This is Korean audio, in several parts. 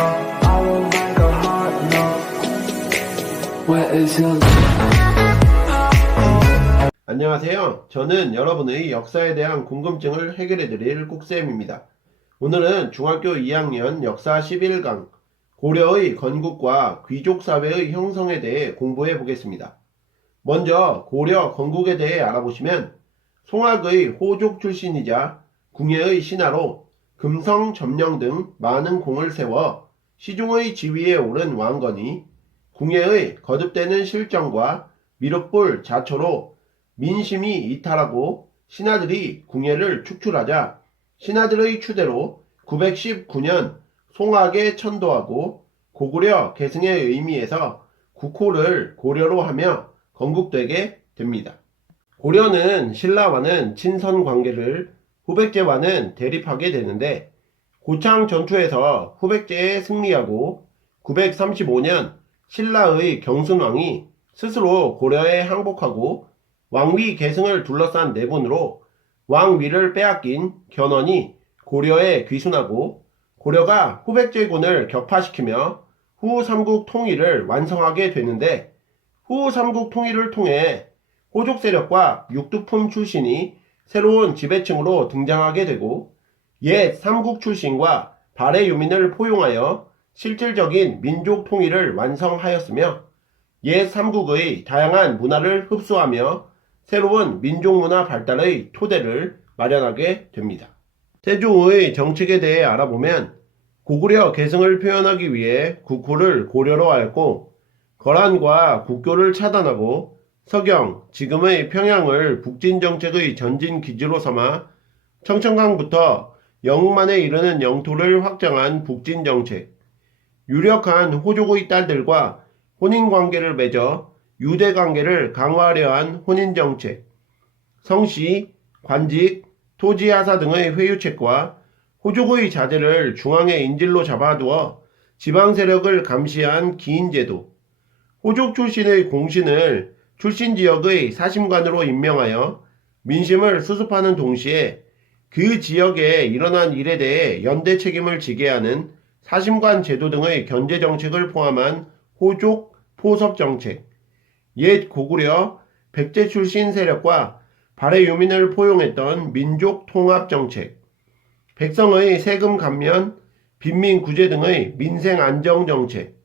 I will make a hot note. Where is your 안녕하세요. 저는 여러분의 역사에 대한 궁금증을 해결해드릴 꾹쌤입니다. 오늘은 중학교 2학년 역사 11강 고려의 건국과 귀족사회의 형성에 대해 공부해 보겠습니다. 먼저 고려 건국에 대해 알아보시면 송악의 호족 출신이자 궁예의 신하로 금성, 점령 등 많은 공을 세워 시종의 지위에 오른 왕건이 궁예의 거듭되는 실정과 미륵불 자초로 민심이 이탈하고 신하들이 궁예를 축출하자 신하들의 추대로 919년 송악에 천도하고 고구려 계승의 의미에서 국호를 고려로 하며 건국되게 됩니다. 고려는 신라와는 친선 관계를 후백제와는 대립하게 되는데 고창 전투에서 후백제에 승리하고 935년 신라의 경순왕이 스스로 고려에 항복하고 왕위 계승을 둘러싼 내분으로 왕위를 빼앗긴 견훤이 고려에 귀순하고 고려가 후백제군을 격파시키며 후 삼국 통일을 완성하게 되는데 후 삼국 통일을 통해 호족 세력과 육두품 출신이 새로운 지배층으로 등장하게 되고 옛 삼국 출신과 발해 유민을 포용하여 실질적인 민족 통일을 완성하였으며 옛 삼국의 다양한 문화를 흡수하며 새로운 민족문화 발달의 토대를 마련하게 됩니다. 세조의 정책에 대해 알아보면 고구려 계승을 표현하기 위해 국호를 고려로 하였고 거란과 국교를 차단하고 서경, 지금의 평양을 북진정책의 전진기지로 삼아 청천강부터 영만에 이르는 영토를 확장한 북진정책, 유력한 호족의 딸들과 혼인관계를 맺어 유대관계를 강화하려 한 혼인정책, 성씨, 관직, 토지하사 등의 회유책과 호족의 자제를 중앙의 인질로 잡아두어 지방세력을 감시한 기인제도, 호족 출신의 공신을 출신 지역의 사심관으로 임명하여 민심을 수습하는 동시에 그 지역에 일어난 일에 대해 연대 책임을 지게 하는 사심관 제도 등의 견제정책을 포함한 호족 포섭정책, 옛 고구려 백제 출신 세력과 발해 유민을 포용했던 민족 통합정책, 백성의 세금 감면, 빈민 구제 등의 민생 안정정책,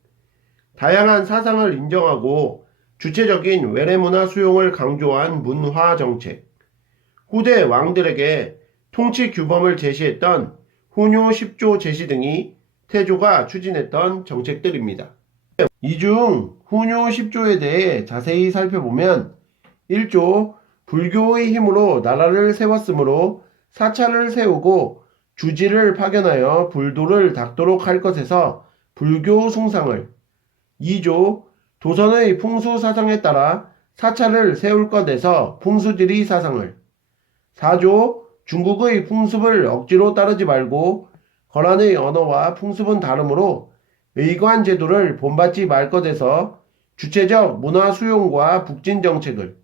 다양한 사상을 인정하고 주체적인 외래문화 수용을 강조한 문화정책, 후대 왕들에게 통치 규범을 제시했던 훈요 10조 제시 등이 태조가 추진했던 정책들입니다. 이 중 훈요 10조에 대해 자세히 살펴보면 1조 불교의 힘으로 나라를 세웠으므로 사찰을 세우고 주지를 파견하여 불도를 닦도록 할 것에서 불교 숭상을, 2조 조선의 풍수 사상에 따라 사찰을 세울 것에서 풍수지리 사상을, 4조 중국의 풍습을 억지로 따르지 말고 거란의 언어와 풍습은 다르므로 의관 제도를 본받지 말 것에서 주체적 문화 수용과 북진 정책을,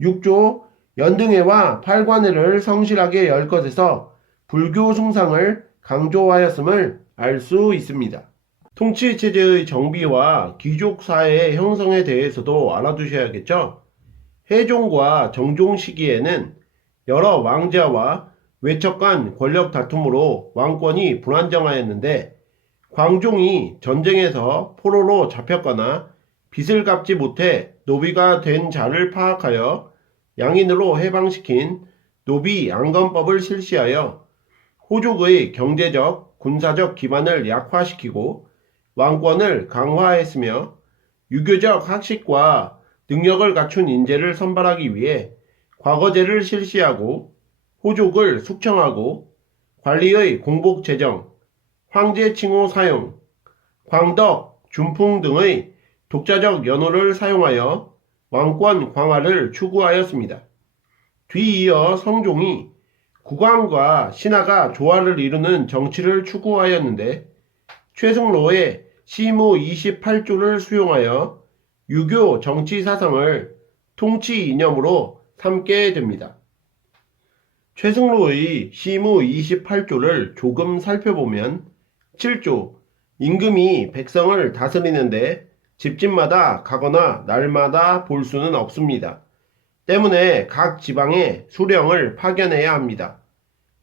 6조 연등회와 팔관회를 성실하게 열 것에서 불교 숭상을 강조하였음을 알 수 있습니다. 통치체제의 정비와 귀족사회의 형성에 대해서도 알아두셔야겠죠. 해종과 정종 시기에는 여러 왕자와 외척 간 권력 다툼으로 왕권이 불안정하였는데 광종이 전쟁에서 포로로 잡혔거나 빚을 갚지 못해 노비가 된 자를 파악하여 양인으로 해방시킨 노비 양건법을 실시하여 호족의 경제적, 군사적 기반을 약화시키고 왕권을 강화했으며 유교적 학식과 능력을 갖춘 인재를 선발하기 위해 과거제를 실시하고 호족을 숙청하고 관리의 공복 제정, 황제 칭호 사용, 광덕, 준풍 등의 독자적 연호를 사용하여 왕권 강화를 추구하였습니다. 뒤이어 성종이 국왕과 신하가 조화를 이루는 정치를 추구하였는데 최승로의 시무 28조를 수용하여 유교 정치 사상을 통치 이념으로 삼게 됩니다. 최승로의 시무 28조를 조금 살펴보면 7조 임금이 백성을 다스리는데 집집마다 가거나 날마다 볼 수는 없습니다. 때문에 각 지방에 수령을 파견해야 합니다.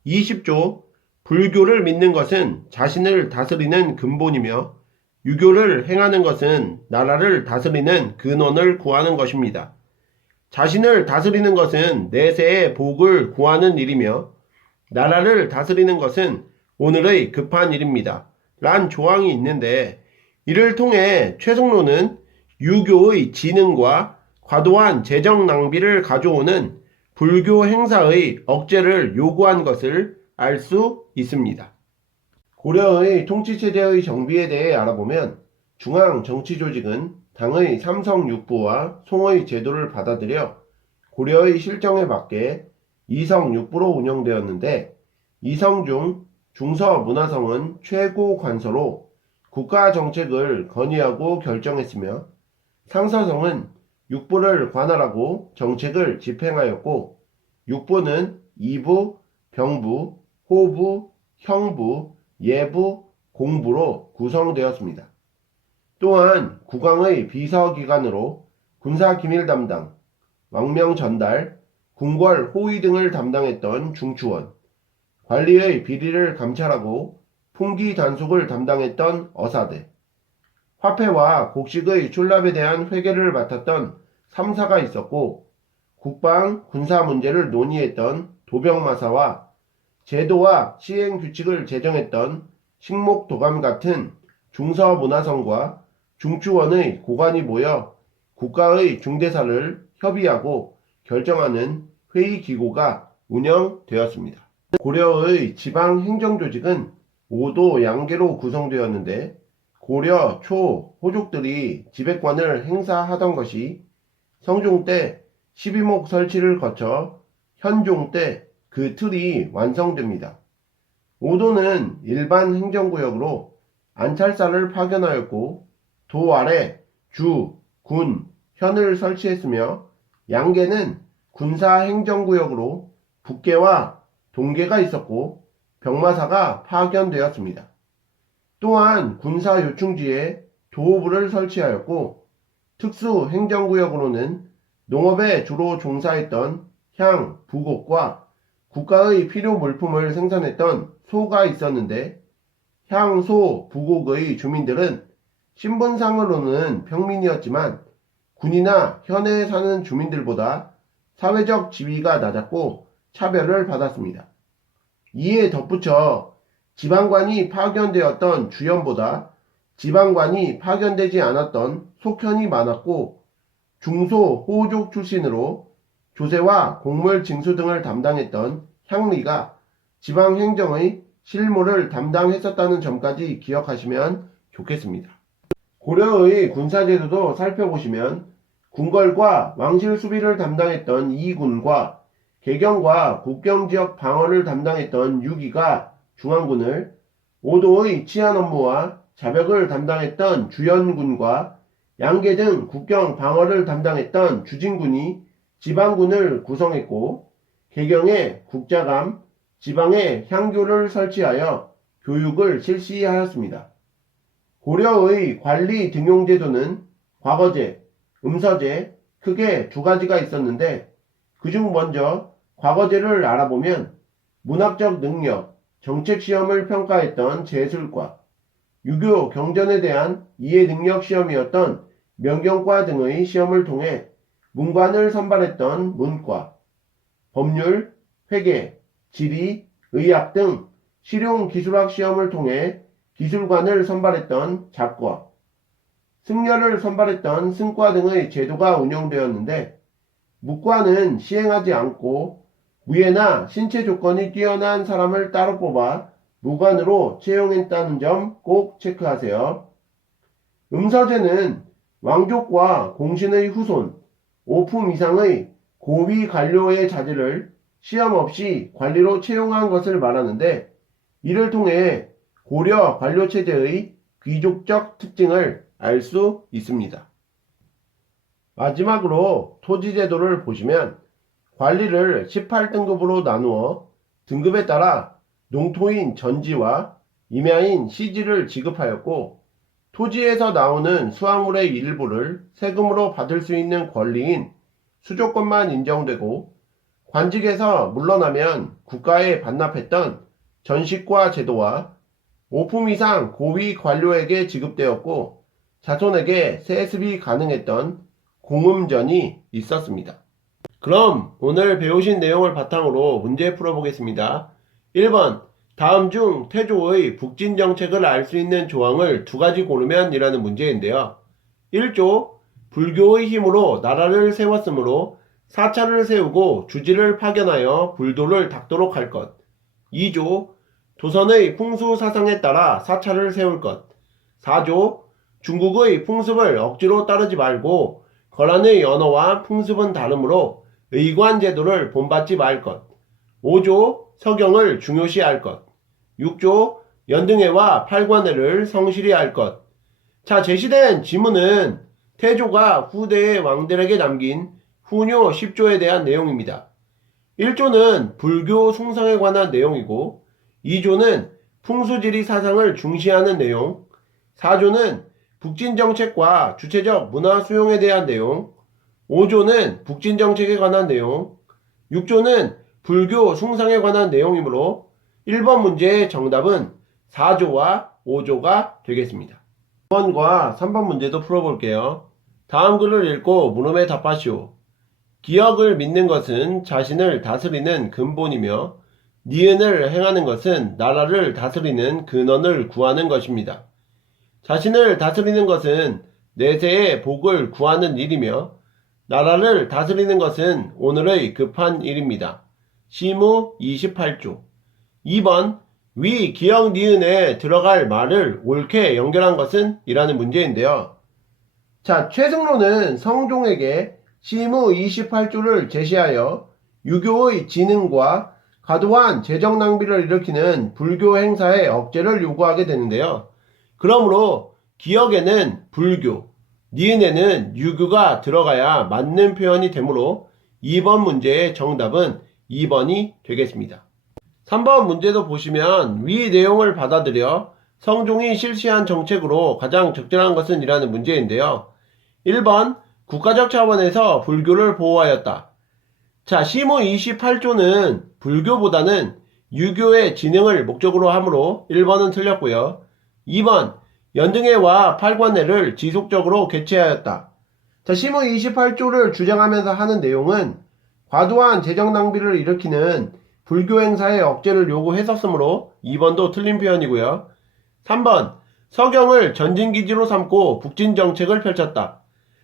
20조 불교를 믿는 것은 자신을 다스리는 근본이며 유교를 행하는 것은 나라를 다스리는 근원을 구하는 것입니다. 자신을 다스리는 것은 내세의 복을 구하는 일이며 나라를 다스리는 것은 오늘의 급한 일입니다. 란 조항이 있는데 이를 통해 최승로는 유교의 진흥과 과도한 재정 낭비를 가져오는 불교 행사의 억제를 요구한 것을 알 수 있습니다. 고려의 통치체제의 정비에 대해 알아보면 중앙정치조직은 당의 삼성육부와 송의 제도를 받아들여 고려의 실정에 맞게 이성육부로 운영되었는데 이성 중 중서문화성은 최고 관서로 국가정책을 건의하고 결정했으며 상서성은 육부를 관할하고 정책을 집행하였고 육부는 이부, 병부, 호부, 형부, 예부, 공부로 구성되었습니다. 또한 국왕의 비서기관으로 군사기밀 담당, 왕명 전달, 궁궐 호위 등을 담당했던 중추원, 관리의 비리를 감찰하고 풍기 단속을 담당했던 어사대, 화폐와 곡식의 출납에 대한 회계를 맡았던 삼사가 있었고 국방, 군사 문제를 논의했던 도병마사와 제도와 시행 규칙을 제정했던 식목도감 같은 중서문화성과 중추원의 고관이 모여 국가의 중대사를 협의하고 결정하는 회의기구가 운영되었습니다. 고려의 지방행정조직은 5도 양계로 구성되었는데 고려 초 호족들이 지배권을 행사하던 것이 성종 때 12목 설치를 거쳐 현종 때 그 틀이 완성됩니다. 5도는 일반 행정구역으로 안찰사를 파견하였고 도 아래 주, 군, 현을 설치했으며 양계는 군사행정구역으로 북계와 동계가 있었고 병마사가 파견되었습니다. 또한 군사요충지에 도호부를 설치하였고 특수행정구역으로는 농업에 주로 종사했던 향, 부곡과 국가의 필요 물품을 생산했던 소가 있었는데 향, 소, 부곡의 주민들은 신분상으로는 평민이었지만 군이나 현에 사는 주민들보다 사회적 지위가 낮았고 차별을 받았습니다. 이에 덧붙여 지방관이 파견되었던 주현보다 지방관이 파견되지 않았던 속현이 많았고 중소 호족 출신으로 조세와 곡물 징수 등을 담당했던 향리가 지방행정의 실무를 담당했었다는 점까지 기억하시면 좋겠습니다. 고려의 군사제도도 살펴보시면 궁궐과 왕실 수비를 담당했던 이군과 개경과 국경지역 방어를 담당했던 유기가 중앙군을, 오도의 치안 업무와 자벽을 담당했던 주연군과 양계 등 국경 방어를 담당했던 주진군이 지방군을 구성했고 개경에 국자감, 지방에 향교를 설치하여 교육을 실시하였습니다. 고려의 관리 등용제도는 과거제, 음서제 크게 두 가지가 있었는데 그중 먼저 과거제를 알아보면 문학적 능력, 정책시험을 평가했던 제술과 유교 경전에 대한 이해 능력 시험이었던 명경과 등의 시험을 통해 문관을 선발했던 문과, 법률, 회계, 지리, 의학 등 실용기술학 시험을 통해 기술관을 선발했던 작과, 승려를 선발했던 승과 등의 제도가 운영되었는데 무과는 시행하지 않고 무예나 신체 조건이 뛰어난 사람을 따로 뽑아 무관으로 채용했다는 점 꼭 체크하세요. 음서제는 왕족과 공신의 후손, 5품 이상의 고위 관료의 자제를 시험 없이 관리로 채용한 것을 말하는데 이를 통해 고려 관료체제의 귀족적 특징을 알 수 있습니다. 마지막으로 토지제도를 보시면 관리를 18등급으로 나누어 등급에 따라 농토인 전지와 임야인 시지를 지급하였고 토지에서 나오는 수확물의 일부를 세금으로 받을 수 있는 권리인 수조권만 인정되고 관직에서 물러나면 국가에 반납했던 전식과 제도와 5품 이상 고위 관료에게 지급되었고 자손에게 세습이 가능했던 공음전이 있었습니다. 그럼 오늘 배우신 내용을 바탕으로 문제 풀어보겠습니다. 1번 다음 중 태조의 북진 정책을 알 수 있는 조항을 두 가지 고르면 이라는 문제인데요. 1조 불교의 힘으로 나라를 세웠으므로 사찰을 세우고 주지를 파견하여 불도를 닦도록 할 것. 2조 조선의 풍수 사상에 따라 사찰을 세울 것. 4조 중국의 풍습을 억지로 따르지 말고 거란의 언어와 풍습은 다르므로 의관 제도를 본받지 말 것. 5조 서경을 중요시할 것. 6조 연등해와 팔관해를 성실히 할 것. 자, 제시된 지문은 태조가 후대의 왕들에게 남긴 후뇨 10조에 대한 내용입니다. 1조는 불교 숭상에 관한 내용이고 2조는 풍수지리 사상을 중시하는 내용, 4조는 북진정책과 주체적 문화 수용에 대한 내용, 5조는 북진정책에 관한 내용, 6조는 불교 숭상에 관한 내용이므로 1번 문제의 정답은 4조와 5조가 되겠습니다. 2번과 3번 문제도 풀어볼게요. 다음 글을 읽고 물음에 답하시오. 기역을 믿는 것은 자신을 다스리는 근본이며 니은을 행하는 것은 나라를 다스리는 근원을 구하는 것입니다. 자신을 다스리는 것은 내세의 복을 구하는 일이며 나라를 다스리는 것은 오늘의 급한 일입니다. 시무 28조. 2번 위 기역 니은에 들어갈 말을 옳게 연결한 것은? 이라는 문제인데요. 자, 최승로는 성종에게 시무 28조를 제시하여 유교의 진흥과 과도한 재정 낭비를 일으키는 불교 행사의 억제를 요구하게 되는데요. 그러므로 기역에는 불교, 니은에는 유교가 들어가야 맞는 표현이 되므로 2번 문제의 정답은 2번이 되겠습니다. 3번 문제도 보시면 위 내용을 받아들여 성종이 실시한 정책으로 가장 적절한 것은? 이라는 문제인데요. 1번 국가적 차원에서 불교를 보호하였다. 자, 시무 28조는 불교보다는 유교의 진흥을 목적으로 하므로 1번은 틀렸고요. 2번 연등해와 팔관해를 지속적으로 개최하였다. 자, 시무 28조를 주장하면서 하는 내용은 과도한 재정 낭비를 일으키는 불교 행사의 억제를 요구했었으므로 2번도 틀린 표현이고요. 3번 서경을 전진기지로 삼고 북진 정책을 펼쳤다.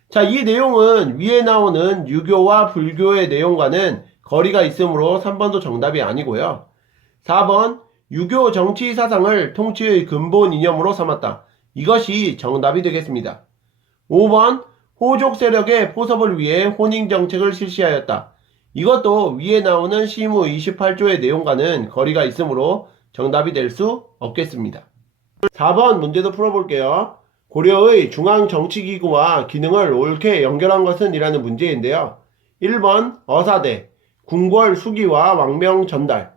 자, 이 내용은 위에 나오는 유교와 불교의 내용과는 거리가 있으므로 3번도 정답이 아니고요. 4번 유교 정치 사상을 통치의 근본 이념으로 삼았다. 이것이 정답이 되겠습니다. 5번 호족 세력의 포섭을 위해 혼인 정책을 실시하였다. 이것도 위에 나오는 시무 28조의 내용과는 거리가 있으므로 정답이 될 수 없겠습니다. 4번 문제도 풀어볼게요. 고려의 중앙정치기구와 기능을 옳게 연결한 것은? 이라는 문제인데요. 1번 어사대, 궁궐 수기와 왕명 전달.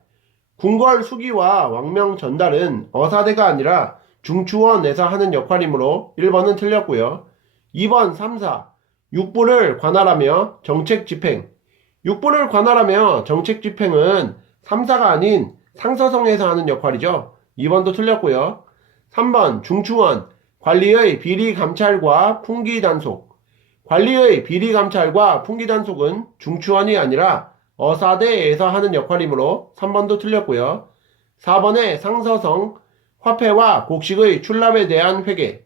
궁궐 수기와 왕명 전달은 어사대가 아니라 중추원에서 하는 역할이므로 1번은 틀렸고요. 2번 3사, 육부를 관할하며 정책 집행. 육부를 관할하며 정책 집행은 3사가 아닌 상서성에서 하는 역할이죠. 2번도 틀렸고요. 3번 중추원, 관리의 비리 감찰과 풍기 단속. 관리의 비리 감찰과 풍기 단속은 중추원이 아니라 어사대에서 하는 역할이므로 3번도 틀렸고요. 4번의 상서성, 화폐와 곡식의 출납에 대한 회계.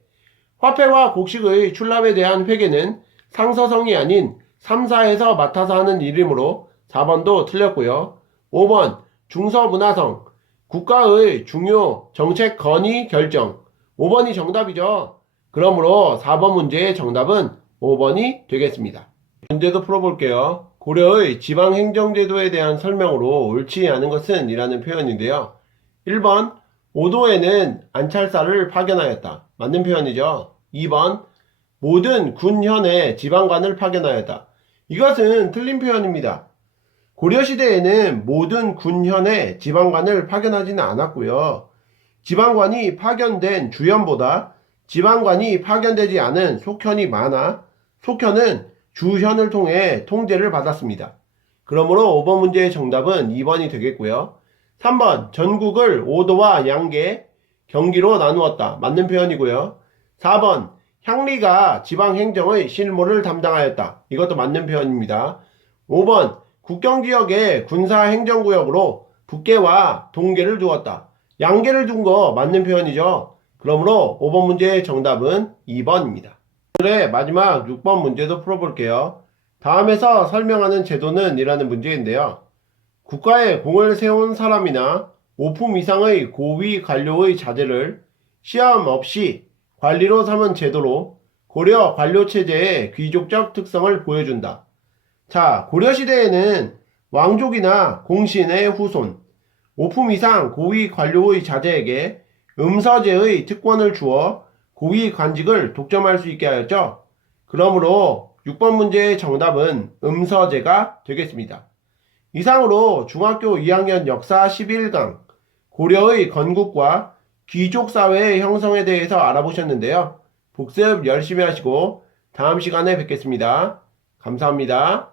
화폐와 곡식의 출납에 대한 회계는 상서성이 아닌 3사에서 맡아서 하는 일이므로 4번도 틀렸고요. 5번 중서문화성, 국가의 중요 정책 건의 결정. 5번이 정답이죠. 그러므로 4번 문제의 정답은 5번이 되겠습니다. 문제도 풀어볼게요. 고려의 지방행정제도에 대한 설명으로 옳지 않은 것은? 이라는 표현인데요. 1번 오도에는 안찰사를 파견하였다. 맞는 표현이죠. 2번 모든 군현에 지방관을 파견하였다. 이것은 틀린 표현입니다. 고려시대에는 모든 군현에 지방관을 파견하지는 않았고요. 지방관이 파견된 주현보다 지방관이 파견되지 않은 속현이 많아 속현은 주현을 통해 통제를 받았습니다. 그러므로 5번 문제의 정답은 2번이 되겠고요. 3번 전국을 오도와 양계, 경기로 나누었다. 맞는 표현이고요. 4번 향리가 지방행정의 실무를 담당하였다. 이것도 맞는 표현입니다. 5번 국경지역의 군사행정구역으로 북계와 동계를 두었다. 양계를 둔 거 맞는 표현이죠. 그러므로 5번 문제의 정답은 2번입니다. 오늘의 마지막 6번 문제도 풀어볼게요. 다음에서 설명하는 제도는 이라는 문제인데요. 국가에 공을 세운 사람이나 5품 이상의 고위 관료의 자제를 시험 없이 관리로 삼은 제도로 고려 관료체제의 귀족적 특성을 보여준다. 자, 고려시대에는 왕족이나 공신의 후손, 5품 이상 고위 관료의 자제에게 음서제의 특권을 주어 고위 관직을 독점할 수 있게 하였죠. 그러므로 6번 문제의 정답은 음서제가 되겠습니다. 이상으로 중학교 2학년 역사 11강 고려의 건국과 귀족사회의 형성에 대해서 알아보셨는데요. 복습 열심히 하시고 다음 시간에 뵙겠습니다. 감사합니다.